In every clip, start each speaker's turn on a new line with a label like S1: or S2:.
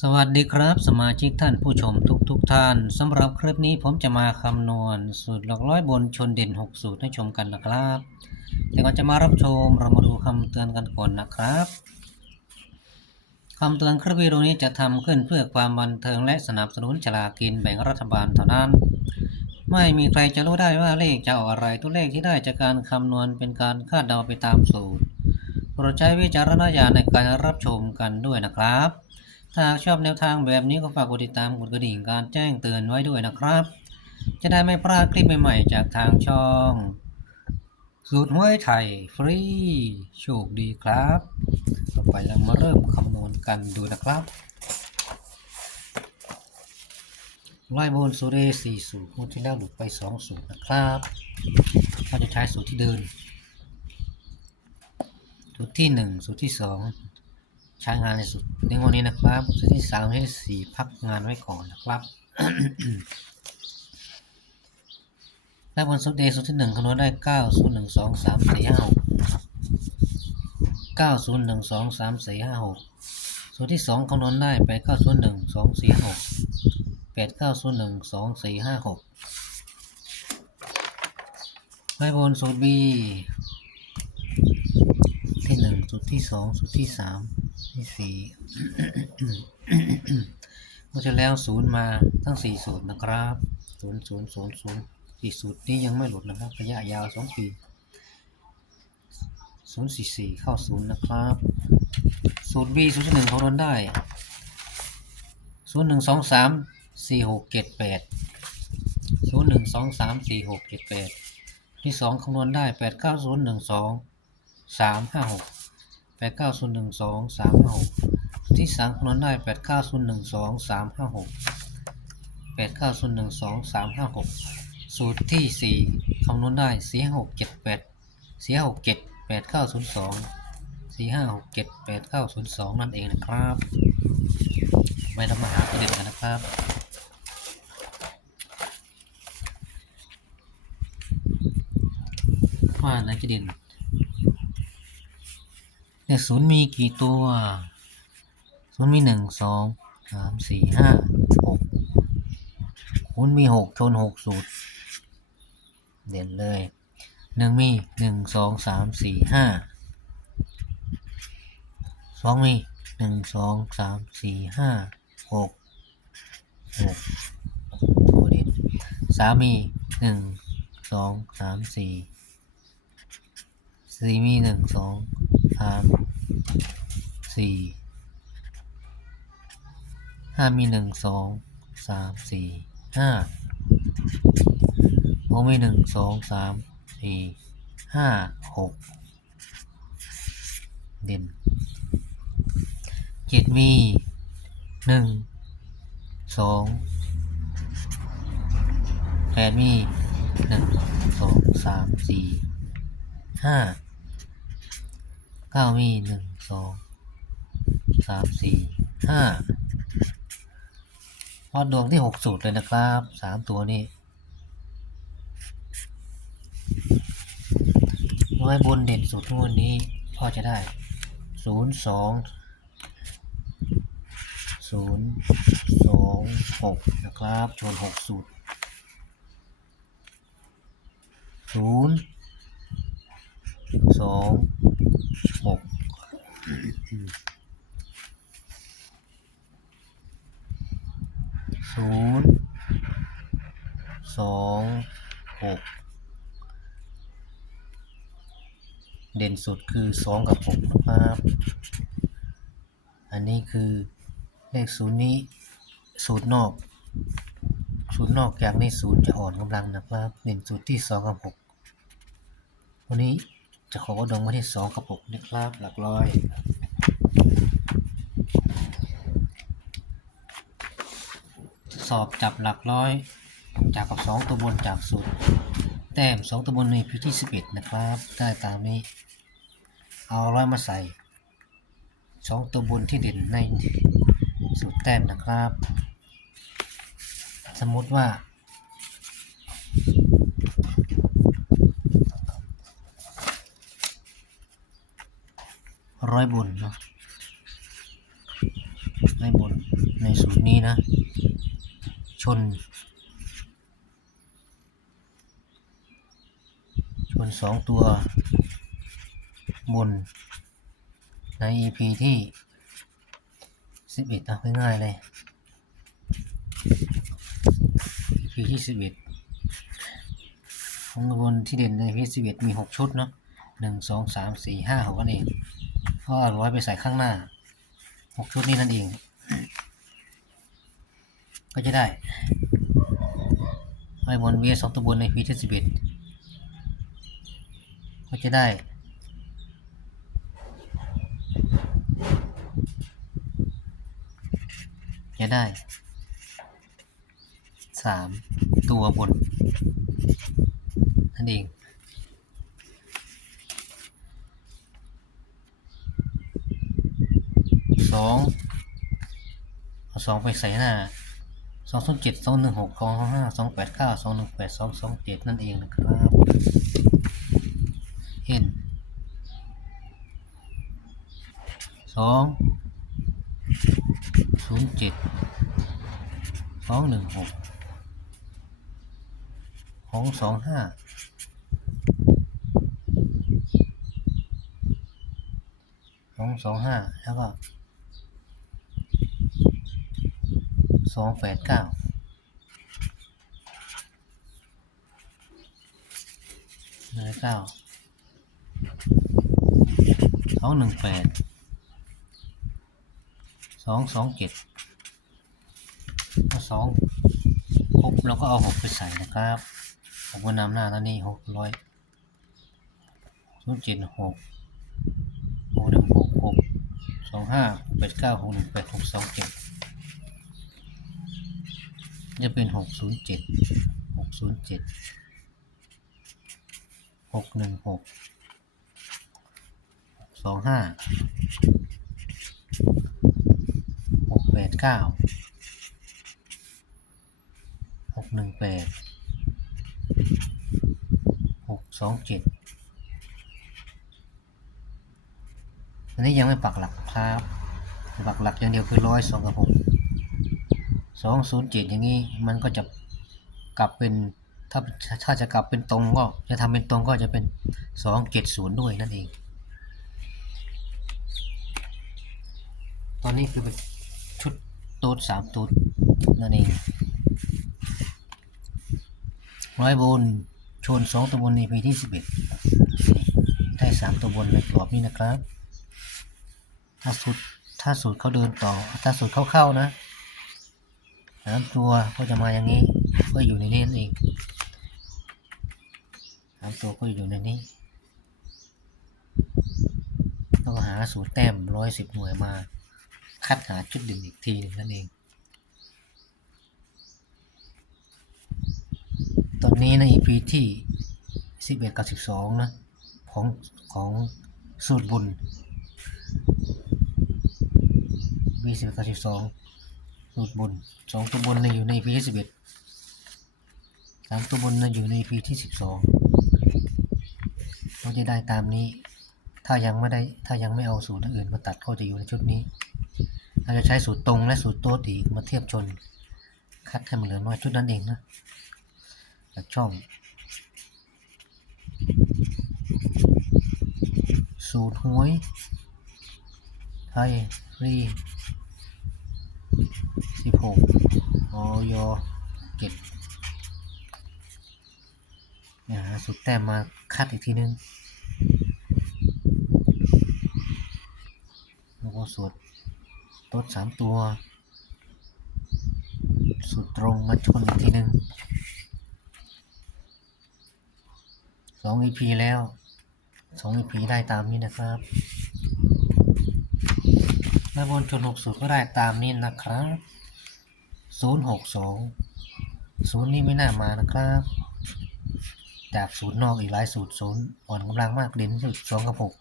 S1: สวัสดีครับ สมาชิกท่านผู้ชมทุกทุกท่านสำหรับคลิปนี้ผมจะมาคำนวณสูตรหลักร้อยบนชนเด่น 6 สูตรให้ชมกันนะครับ แต่ก่อนจะมารับชมเรามาดูคำเตือนกันก่อนนะครับคำเตือนคลิปวิดีโอนี้จะทำขึ้นเพื่อความบันเทิงและสนับสนุนฉลากกินแบ่งรัฐบาลเท่านั้น ไม่มีใครจะรู้ได้ว่าเลขจะออกอะไรตัวเลขที่ได้จากการคำนวณเป็นการคาดเดาไปตามสูตรโปรดใช้วิจารณญาณในการรับชมกันด้วยนะครับ ถ้าหากชอบแนวทางแบบนี้ก็ฝากกดติดตามกดกระดิ่งการแจ้งเตือนไว้ด้วยนะครับ จะได้ไม่พลาดคลิปใหม่ๆ จากทางช่อง สูตรห้วยไทยฟรี โชคดีครับ ต่อไปเรามาเริ่มคำนวณกันดูนะครับไล่บนสูตร A สี่สูตรงวดที่แล้วหลุดไปสองสูตรนะครับเราจะใช้สูตรที่เดิน สูตรที่หนึ่งสูตรที่สอง ใช้งานในสูตรในวันนี้นะครับสูตรที่สามให้สี่พักงานไว้ก่อนนะครับและบนสูตร A สูตรที่หนึ่งคำนวณได้เก้าศูนย์หนึ่งสองสามสี่ห้าหกเก้าศูนย์หนึ่งสองสามสี่ห้าหกสูตรที่สองคำนวณได้แปดเก้าศูนย์หนึ่งสองสี่ห้าหกแปดเก้าศูนย์หนึ่งสองสี่ห้าหกไว้บนสูตร B ที่หนึ่งสูตรที่สองสูตรที่สาม ที่สี่ก็จะแล้วศูนย์มาทั้งสี่สูตรนะครับศูนย์ศูนย์ศูนย์ศูนย์สี่สูตรนี้ยังไม่หลุดนะครับ ระยะยาวสองปีศูนย์สี่สี่เข้าศูนย์นะครับ สูตร B สูตรที่หนึ่งเขาโดนได้ศูนย์หนึ่งสองสามสี่หกเจ็ดแปดศูนย์หนึ่งสองสามสี่หกเจ็ดแปดที่สองคำนวณได้แปดเก้าศูนย์หนึ่งสองสามห้าหก แปดเก้าศูนย์หนึ่งสองสามห้าหกที่สามคำนวณได้แปดเก้าศูนย์หนึ่งสองสามห้าหกแปดเก้าศูนย์หนึ่งสองสามห้าหกสูตรที่สี่คำนวณได้สี่ห้าหกเจ็ดแปดสี่ห้าหกเจ็ดแปดเก้าศูนย์สองสี่ห้าหกเจ็ดแปดเก้าศูนย์สองนั่นเองนะครับไม่ต้องมาหาประเด็นกันนะครับว่าไหนจะเด่น เลขศูนย์มีกี่ตัวศูนย์มีหนึ่งสองสามสี่ห้าหกคูณมีหกชนหกสูตร เด่นเลยหนึ่งมีหนึ่งสองสามสี่ห้าสองมีหนึ่งสองสามสี่ห้าหกหกตัวเด่นสามมีหนึ่งสองสามสี่สี่มีหนึ่งสอง สามสี่ห้ามีหนึ่งสองสามสี่ห้าหกมีหนึ่งสองสามสี่ห้าหกเด่นเจ็ดมีหนึ่งสองแปดมีหนึ่งสองสามสี่ห้า เก้ามีหนึ่งสองสามสี่ห้าวัดดวงที่หกสูตรเลยนะครับสามตัวนี้ไว้บนเด่นสูตรทุกวันนี้พ่อจะได้ศูนย์สองศูนย์สองหกนะครับชนหกสูตรศูนย์สอง หกศูนย์สองหกเด่นสุดคือสองกับหกนะครับอันนี้คือเลขศูนย์นี้สูตรนอก สูตรนอกจากนี้ศูนย์จะอ่อนกำลังนะครับเด่นสุดที่สองกับหกวันนี้ จะขอดดงไว้ที่สองกับหกนะครับ หลักร้อยสอบจับหลักร้อยจากกับสองตัวบนจากสูตรแต้มสองตัวบนในพิที่สิบเอ็ดนะครับ ได้ตามนี้ เอาร้อยมาใส่สองตัวบนที่เด่นในสูตรแต้มนะครับ สมมติว่า ร้อยบนเนาะในบนในสูตรนี้นะ ชน ชนสองตัว บน ใน EP ที่สิบเอ็ดนะง่ายๆเลย EP ที่สิบเอ็ดของกระบวนที่เด่นใน EP สิบเอ็ดมีหกชุดเนาะหนึ่งสองสามสี่ห้าหกกันเอง ก็เอาร้อยไปใส่ข้างหน้าหกชุดนี้นั่นเอง ก็จะได้ไอ้บนเวียสองตัวบนใน EP ที่สิบเอ็ดก็จะได้จะได้สามตัวบนนั่นเอง องเอาสองไปใส่หน้าสองสองเจ็ดสองหนึ่งหกสองห้าสองแปดเก้าสองหนึ่งแปดสองสองเจ็ดนั่นเองนะครับ เห็นสองศูนย์เจ็ดสองหนึ่งหกของสองห้าสองสองห้าแล้วก็ สองแปดเก้าหนึ่งเก้าสองหนึ่งแปดสองสองเจ็ดสองครบแล้วก็เอาหกไปใส่นะครับ ผมก็นำหน้าแล้วนี่หกร้อยศูนย์เจ็ดหกหกหนึ่งหกหกสองห้าแปดเก้าหกหนึ่งแปดหกสองเจ็ด จะเป็นหกศูนย์เจ็ดหกศูนย์เจ็ดหกหนึ่งหกสองห้าหกแปดเก้าหกหนึ่งแปดหกสองเจ็ดอันนี้ยังไม่ปักหลักครับปักหลักอย่างเดียวคือร้อยสองกับหก สองศูนย์เจ็ดอย่างนี้มันก็จะกลับเป็นถ้าถ้าจะกลับเป็นตรงก็จะทำเป็นตรงก็จะเป็นสองเจ็ดศูนย์ด้วยนั่นเอง ตอนนี้คือเป็นชุดตูดสามตูดนั่นเองร้อยบนชนสองตัวบนในปีที่สิบเอ็ดได้สามตัวบนในกรอบนี้นะครับ ถ้าสูตรถ้าสูตรเขาเดินต่อ ถ้าสูตรเข้าๆนะ สามตัวก็จะมาอย่างนี้ก็อยู่ในนี้นั่นเองสามตัวก็อยู่ในนี้ต้องหาสูตรแต้มร้อยสิบหน่วยมา คัดหาจุดเด่นอีกทีหนึงนั่นเอง ตอนนี้ใน EP ที่11กับ12นะของของสูตรบุญ EP 11กับ12สู สูตรบุญสองตัวบนในอยู่ใน EP ที่11สามตัวบนในอยู่ใน EP ที่12เราจะได้ตามนี้ ถ้ายังไม่ได้ถ้ายังไม่เอาสูตรอื่นมาตัดก็จะอยู่ในชุดนี้ เราจะใช้สูตรตรงและสูตรโต๊ดอีกมาเทียบชน คัดให้มันเหลือน้อยชุดนั้นเองนะจากช่องสูตรหวยไทยรี หกออยเจ็ดเนี่ยสูตรแต้มมาคัดอีกทีนึงแล้วก็สูตรต้นสามตัว สุดตรงมาชนอีกทีหนึ่งสอง EP แล้วสอง EP ได้ตามนี้นะครับและบนชนหกสูตรก็ได้ตามนี้นะครับ ศูนย์หกสองศูนย์นี้ไม่น่ามานะครับ จากศูนย์นอกอีกหลายสูตรศูนย์อ่อนกำลังมากเด่นที่สุดสองกับหก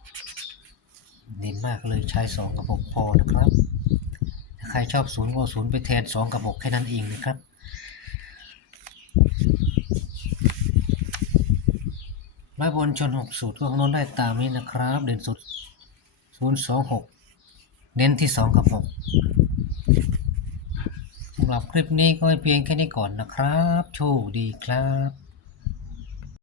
S1: เด่นมากเลยใช้สองกับหกพอนะครับ ถ้าใครชอบศูนย์ก็ศูนย์ไปแทนสองกับหกแค่นั้นเองนะครับร้อยบนชนหกสูตรก็คำนวณได้ตามนี้นะครับ เด่นสุดศูนย์สองหกเน้นที่สองกับหก สำหรับคลิปนี้ก็เพียงแค่นี้ก่อนนะครับ โชคดีครับ